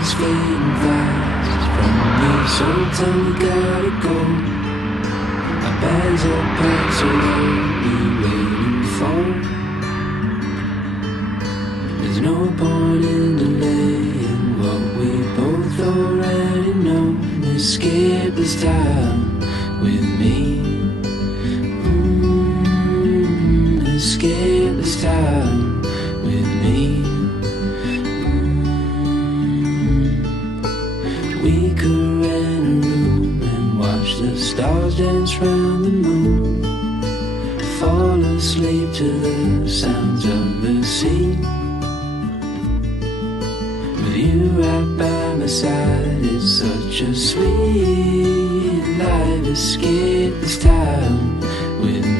is fading fast from me, so tell me gotta go. Our bags are packed, so what we waiting for? There's no point in delaying what we both already know. Escape this time with me. Escape this time with me. We could rent a room and watch the stars dance round the moon. Fall asleep to the sounds of the sea. With you right by my side, it's such a sweet life. Escape this time with me.